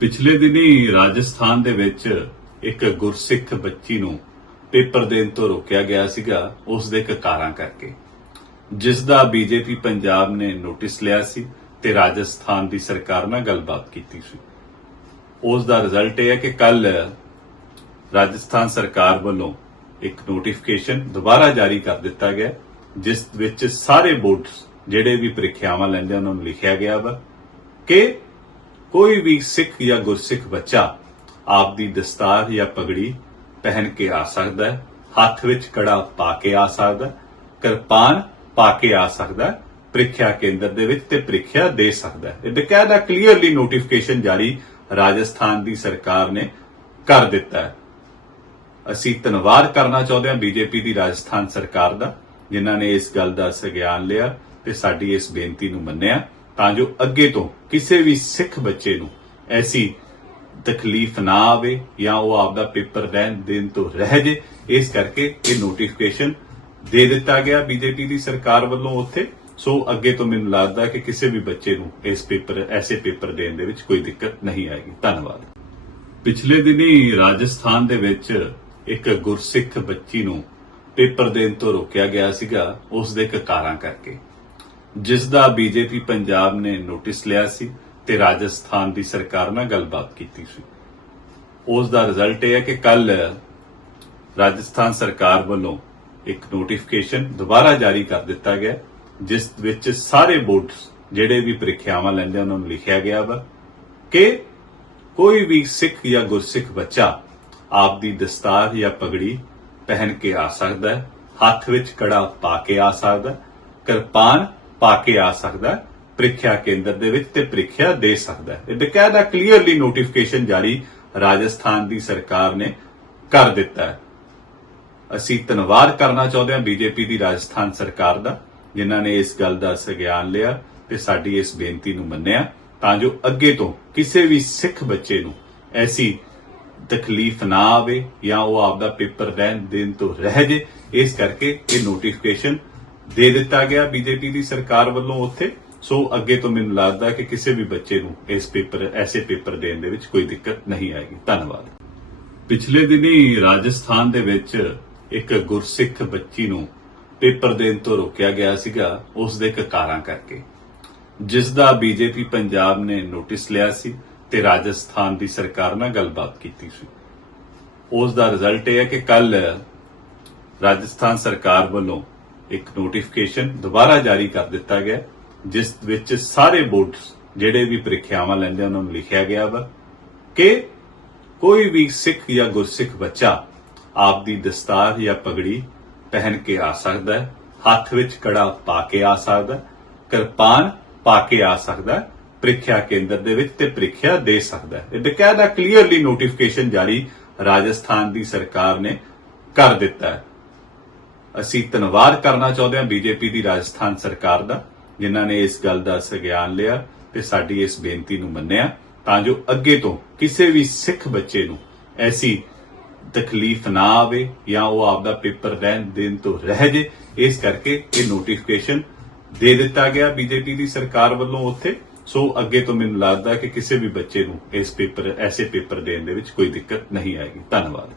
ਪਿਛਲੇ ਦਿਨੀ ਰਾਜਸਥਾਨ ਦੇ ਵਿੱਚ ਇੱਕ ਗੁਰਸਿੱਖ ਬੱਚੀ ਨੂੰ ਪੇਪਰ ਦੇਣ ਤੋਂ ਰੋਕਿਆ ਗਿਆ ਸੀਗਾ ਉਸ ਦੇ ਕਾਰਾਂ ਕਰਕੇ। ਜਿਸ ਦਾ ਬੀਜੇਪੀ ਪੰਜਾਬ ਨੇ ਨੋਟਿਸ ਲਿਆ ਸੀ ਤੇ ਰਾਜਸਥਾਨ ਦੀ ਸਰਕਾਰ ਨਾਲ ਗੱਲਬਾਤ ਕੀਤੀ ਸੀ। ਉਸ ਦਾ ਰਿਜ਼ਲਟ ਇਹ ਹੈ ਕਿ ਕੱਲ ਰਾਜਸਥਾਨ ਸਰਕਾਰ ਵੱਲੋਂ ਇੱਕ ਨੋਟੀਫਿਕੇਸ਼ਨ ਦੁਬਾਰਾ ਜਾਰੀ ਕਰ ਦਿੱਤਾ ਗਿਆ, ਜਿਸ ਵਿੱਚ ਸਾਰੇ ਬੋਰਡਸ, ਜਿਹੜੇ ਵੀ ਪ੍ਰੀਖਿਆਵਾਂ ਲੈਂਦੇ ਉਹਨਾਂ ਨੂੰ ਲਿਖਿਆ ਗਿਆ ਵਾ ਕਿ ਕੋਈ ਵੀ ਸਿੱਖ ਜਾਂ ਗੁਰਸਿੱਖ ਬੱਚਾ ਆਪ ਦੀ ਦਸਤਾਰ ਜਾਂ ਪਗੜੀ ਪਹਿਨ ਕੇ ਆ ਸਕਦਾ ਹੈ, ਹੱਥ ਵਿੱਚ ਕੜਾ ਪਾ ਕੇ ਆ ਸਕਦਾ ਕਿਰਪਾਨ ਪਾ ਕੇ ਆ ਸਕਦਾ ਪ੍ਰੀਖਿਆ ਕੇਂਦਰ ਦੇ ਵਿੱਚ ਤੇ ਪ੍ਰੀਖਿਆ ਦੇ ਸਕਦਾ ਹੈ। ਇਹ ਬਕਾਇਦਾ ਕਲੀਅਰਲੀ ਨੋਟੀਫਿਕੇਸ਼ਨ ਜਾਰੀ ਰਾਜਸਥਾਨ ਦੀ ਸਰਕਾਰ ਨੇ ਕਰ ਦਿੱਤਾ ਹੈ। ਅਸੀਂ ਧੰਨਵਾਦ ਕਰਨਾ ਚਾਹੁੰਦੇ ਹਾਂ ਬੀਜੇਪੀ ਦੀ ਰਾਜਸਥਾਨ ਸਰਕਾਰ ਦਾ, ਜਿਨ੍ਹਾਂ ਨੇ ਇਸ ਗੱਲ ਦਾ ਸੰਗਿਆਨ ਲਿਆ ਤੇ ਸਾਡੀ ਇਸ ਬੇਨਤੀ ਨੂੰ ਮੰਨਿਆ। ਤਾਂ ਜੋ ਅੱਗੇ ਤੋਂ ਕਿਸੇ ਵੀ ਸਿੱਖ ਬੱਚੇ ਨੂੰ ਐਸੀ ਤਕਲੀਫ ਨਾ ਆਵੇ ਜਾਂ ਉਹ ਆਪਦਾ ਪੇਪਰ ਦੇਣ ਦੇਣ ਤੋਂ ਰਹਿ ਜੇ, ਇਸ ਕਰਕੇ ਇਹ ਨੋਟੀਫਿਕੇਸ਼ਨ ਦੇ ਦਿੱਤਾ ਗਿਆ ਬੀਜੇਪੀ ਦੀ ਸਰਕਾਰ ਵੱਲੋਂ ਉੱਥੇ। ਸੋ ਅੱਗੇ ਤੋਂ ਮੈਨੂੰ ਲੱਗਦਾ ਕਿ ਕਿਸੇ ਵੀ ਬੱਚੇ ਨੂੰ ਇਸ ਪੇਪਰ, ਐਸੇ ਪੇਪਰ ਦੇਣ ਦੇ ਵਿੱਚ ਕੋਈ ਦਿੱਕਤ ਨਹੀਂ ਆਏਗੀ। ਧੰਨਵਾਦ। ਪਿਛਲੇ ਦਿਨੀ ਰਾਜਸਥਾਨ ਦੇ ਵਿੱਚ ਇੱਕ ਗੁਰਸਿੱਖ ਬੱਚੀ ਨੂੰ ਪੇਪਰ ਦੇਣ ਤੋਂ ਰੋਕਿਆ ਗਿਆ ਸੀਗਾ, ਉਸ ਦੇ ਕਾਰਾਂ ਕਰਕੇ। ਜਿਸ ਦਾ ਬੀਜੇਪੀ ਪੰਜਾਬ ਨੇ ਨੋਟਿਸ ਲਿਆ ਸੀ ਤੇ ਰਾਜਸਥਾਨ ਦੀ ਸਰਕਾਰ ਨਾਲ ਗੱਲਬਾਤ ਕੀਤੀ ਸੀ। ਉਸ ਦਾ ਰਿਜ਼ਲਟ ਇਹ ਹੈ ਕਿ ਕੱਲ ਰਾਜਸਥਾਨ ਸਰਕਾਰ ਵੱਲੋਂ ਇੱਕ ਨੋਟੀਫਿਕੇਸ਼ਨ ਦੁਬਾਰਾ ਜਾਰੀ ਕਰ ਦਿੱਤਾ ਗਿਆ, ਜਿਸ ਵਿੱਚ ਸਾਰੇ ਬੋਰਡਸ ਜਿਹੜੇ ਵੀ ਪ੍ਰੀਖਿਆਵਾਂ ਲੈਂਦੇ ਉਹਨਾਂ ਨੂੰ ਲਿਖਿਆ ਗਿਆ ਵਾ ਕਿ ਕੋਈ ਵੀ ਸਿੱਖ ਜਾਂ ਗੁਰਸਿੱਖ ਬੱਚਾ ਆਪ ਦੀ ਦਸਤਾਰ ਜਾਂ ਪਗੜੀ ਪਹਿਨ ਕੇ ਆ ਸਕਦਾ ਹੈ, ਹੱਥ ਵਿੱਚ ਕੜਾ ਪਾ ਕੇ ਆ ਸਕਦਾ ਕਿਰਪਾਨ ਪਾ ਕੇ ਆ ਸਕਦਾ ਹੈ, ਪ੍ਰੀਖਿਆ ਕੇਂਦਰ ਦੇ ਵਿੱਚ ਤੇ ਪ੍ਰੀਖਿਆ ਦੇ ਸਕਦਾ ਹੈ। ਇਹ ਬਕਾਇਦਾ ਕਲੀਅਰਲੀ ਨੋਟੀਫਿਕੇਸ਼ਨ ਜਾਰੀ ਰਾਜਸਥਾਨ ਦੀ ਸਰਕਾਰ ਨੇ ਕਰ ਦਿੱਤਾ ਹੈ। ਅਸੀਂ ਧੰਨਵਾਦ ਕਰਨਾ ਚਾਹੁੰਦੇ ਹਾਂ ਬੀਜੇਪੀ ਦੀ ਰਾਜਸਥਾਨ ਸਰਕਾਰ ਦਾ ਜਿਨ੍ਹਾਂ ਨੇ ਇਸ ਗੱਲ ਦਾ ਸੰਗਿਆਨ ਲਿਆ ਤੇ ਸਾਡੀ ਇਸ ਬੇਨਤੀ ਨੂੰ ਮੰਨਿਆ ਤਾਂ ਜੋ ਅੱਗੇ ਤੋਂ ਕਿਸੇ ਵੀ ਸਿੱਖ ਬੱਚੇ ਨੂੰ ਐਸੀ ਤਕਲੀਫ ਨਾ ਆਵੇ ਜਾਂ ਉਹ ਆਪਦਾ ਪੇਪਰ ਦੇਣ ਦੇਣ ਤੋਂ ਰਹਿ ਜੇ ਇਸ ਕਰਕੇ ਇਹ ਨੋਟੀਫਿਕੇਸ਼ਨ ਦੇ ਦਿੱਤਾ ਗਿਆ ਬੀਜੇਪੀ ਦੀ ਸਰਕਾਰ ਵੱਲੋਂ ਉੱਥੇ। ਸੋ ਅੱਗੇ ਤੋਂ ਮੈਨੂੰ ਲੱਗਦਾ ਕਿ ਕਿਸੇ ਵੀ ਬੱਚੇ ਨੂੰ ਇਸ ਪੇਪਰ, ਐਸੇ ਪੇਪਰ ਦੇਣ ਦੇ ਵਿੱਚ ਕੋਈ ਦਿੱਕਤ ਨਹੀਂ ਆਏਗੀ। ਧੰਨਵਾਦ। ਪਿਛਲੇ ਦਿਨੀ ਰਾਜਸਥਾਨ ਦੇ ਵਿੱਚ ਇੱਕ ਗੁਰਸਿੱਖ ਬੱਚੀ ਨੂੰ ਪੇਪਰ ਦੇਣ ਤੋਂ ਰੋਕਿਆ ਗਿਆ ਸੀਗਾ, ਉਸ ਦੇ ਕਾਰਾਂ ਕਰਕੇ। ਜਿਸ ਦਾ ਬੀਜੇਪੀ ਪੰਜਾਬ ਨੇ ਨੋਟਿਸ ਲਿਆ ਸੀ ਤੇ ਰਾਜਸਥਾਨ ਦੀ ਸਰਕਾਰ ਨਾਲ ਗੱਲਬਾਤ ਕੀਤੀ ਸੀ। ਉਸ ਦਾ ਰਿਜ਼ਲਟ ਇਹ ਹੈ ਕਿ ਕੱਲ ਰਾਜਸਥਾਨ ਸਰਕਾਰ ਵੱਲੋਂ ਇੱਕ ਨੋਟੀਫਿਕੇਸ਼ਨ ਦੁਬਾਰਾ ਜਾਰੀ ਕਰ ਦਿੱਤਾ ਗਿਆ ਜਿਸ ਵਿੱਚ ਸਾਰੇ ਬੋਰਡਸ ਜਿਹੜੇ ਵੀ ਪ੍ਰੀਖਿਆਵਾਂ ਲੈਂਦੇ ਉਹਨਾਂ ਨੂੰ ਲਿਖਿਆ ਗਿਆ ਵਾ ਕਿ ਕੋਈ ਵੀ ਸਿੱਖ ਜਾਂ ਗੁਰਸਿੱਖ ਬੱਚਾ ਆਪ ਦੀ ਦਸਤਾਰ ਜਾਂ ਪਗੜੀ ਪਹਿਨ ਕੇ ਆ ਸਕਦਾ ਹੈ, ਹੱਥ ਵਿੱਚ ਕੜਾ ਪਾ ਕੇ ਆ ਸਕਦਾ ਕਿਰਪਾਨ ਪਾ ਕੇ ਆ ਸਕਦਾ ਪ੍ਰੀਖਿਆ ਕੇਂਦਰ ਦੇ ਵਿੱਚ ਤੇ ਪ੍ਰੀਖਿਆ ਦੇ ਸਕਦਾ ਹੈ। ਇਹ ਬਕਾਇਦਾ ਕਲੀਅਰਲੀ ਨੋਟੀਫਿਕੇਸ਼ਨ ਜਾਰੀ ਰਾਜਸਥਾਨ ਦੀ ਸਰਕਾਰ ਨੇ ਕਰ ਦਿੱਤਾ ਹੈ। ਅਸੀਂ ਧੰਨਵਾਦ ਕਰਨਾ ਚਾਹੁੰਦੇ ਹਾਂ ਬੀਜੇਪੀ ਦੀ ਰਾਜਸਥਾਨ ਸਰਕਾਰ ਦਾ, ਜਿਨ੍ਹਾਂ ਨੇ ਇਸ ਗੱਲ ਦਾ ਸੰਗਿਆਨ ਲਿਆ ਤੇ ਸਾਡੀ ਇਸ ਬੇਨਤੀ ਨੂੰ ਮੰਨਿਆ, ਤਾਂ ਜੋ ਅੱਗੇ ਤੋਂ ਕਿਸੇ ਵੀ ਸਿੱਖ ਬੱਚੇ ਨੂੰ ਐਸੀ ਤਕਲੀਫ ਨਾ ਆਵੇ ਜਾਂ ਉਹ ਆਪਦਾ ਪੇਪਰ ਰਹਿਣ ਦੇਣ ਤੋਂ ਰਹਿ ਜੇ, ਇਸ ਕਰਕੇ ਇਹ ਨੋਟੀਫਿਕੇਸ਼ਨ ਦੇ ਦਿੱਤਾ ਗਿਆ ਬੀਜੇਪੀ ਦੀ ਸਰਕਾਰ ਵੱਲੋਂ ਉੱਥੇ। ਸੋ ਅੱਗੇ ਤੋਂ ਮੈਨੂੰ ਲੱਗਦਾ ਕਿ ਕਿਸੇ ਵੀ ਬੱਚੇ ਨੂੰ ਇਸ ਪੇਪਰ, ਐਸੇ ਪੇਪਰ ਦੇਣ ਦੇ ਵਿੱਚ ਕੋਈ ਦਿੱਕਤ ਨਹੀਂ ਆਏਗੀ। ਧੰਨਵਾਦ।